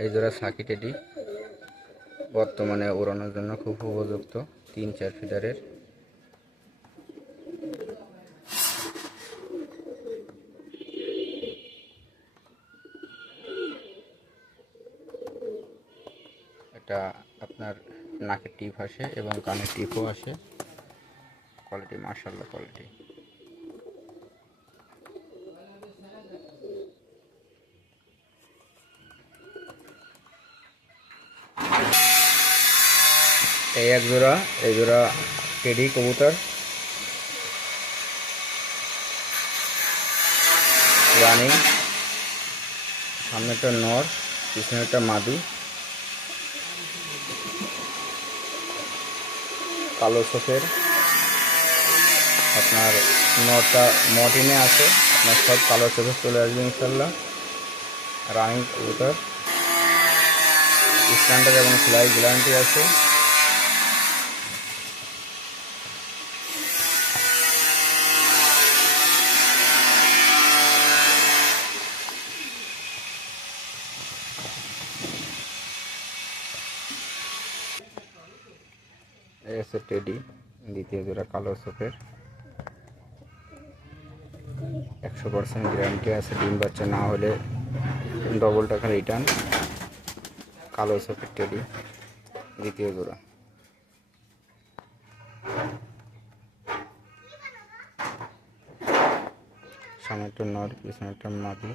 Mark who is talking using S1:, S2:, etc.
S1: এই জোড়া Psaki teddy বর্তমানে ওড়ানোর জন্য খুব উপযুক্ত তিন চার ফিটারের এটা আপনার নাকের টিপ আসে এবং কানের টিপও আসে। কোয়ালিটি মার্শাল্লাহ কোয়ালিটি এই এক জোড়া, এই জোড়া টেডি কবুতর। রানিং সামনেটা নর পিছনেটা মাদি। কালো চোখের আপনার নটা মর্টিনে আছে, আপনার সব কালো চোখে চলে আসবে ইনশাল্লাহ। রানিং কবুতর। স্ট্যান্ডার্ড এবং সেলাই গ্যারান্টি আছে। এই হচ্ছে টেডি, দ্বিতীয় জোড়া কালো চোখের। একশো পার্সেন্ট গ্যারান্টি আছে, ডিম বাচ্চা না হলে ডবল টাকা রিটার্ন কালো চোখের টেডি, দ্বিতীয় জোড়া। সামনে একটা নর, পিছনে একটা মাটি